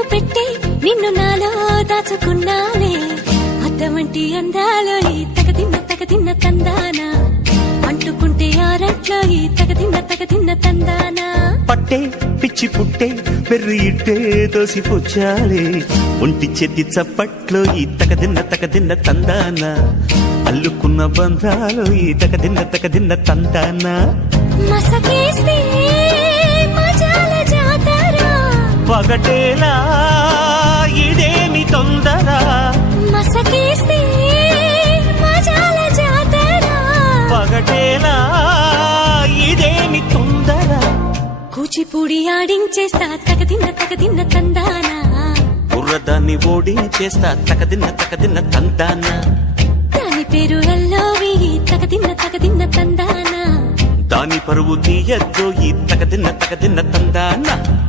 నిన్ను పెట్టి నిన్ను నాలో దాచుకున్నానే అద్దమంటి అందాలో ఈ తగ తిన్న తందానా అంటుకుంటే ఆరట్లో ఈ తగ తిన్న తందానా పట్టే పిచ్చి పుట్టే పెర్రి ఇట్టే దోసిపుచ్చాలే ఒంటి చెట్టి చప్పట్లో ఈ తగదిన్న దిన్న తందానా అల్లుకున్న బంధాలు ఈ తగదిన్న తగదిన్న తందానా మసకే పగటేలా ఇదేమి తొందర పగటేలా ఇదేమి తొందర కూచిపూడి ఆడించేస్తా తగదిన్న తగదిన్న తందానా బుర్రదాన్ని ఓడించేస్తా తగదిన్న తగదిన్న తందానా దాని పేరు అల్లోవి తగదిన్న తగదిన్న తందానా దాని పరువు తీయద్దో ఈ తగదిన్న తగదిన్న తందానా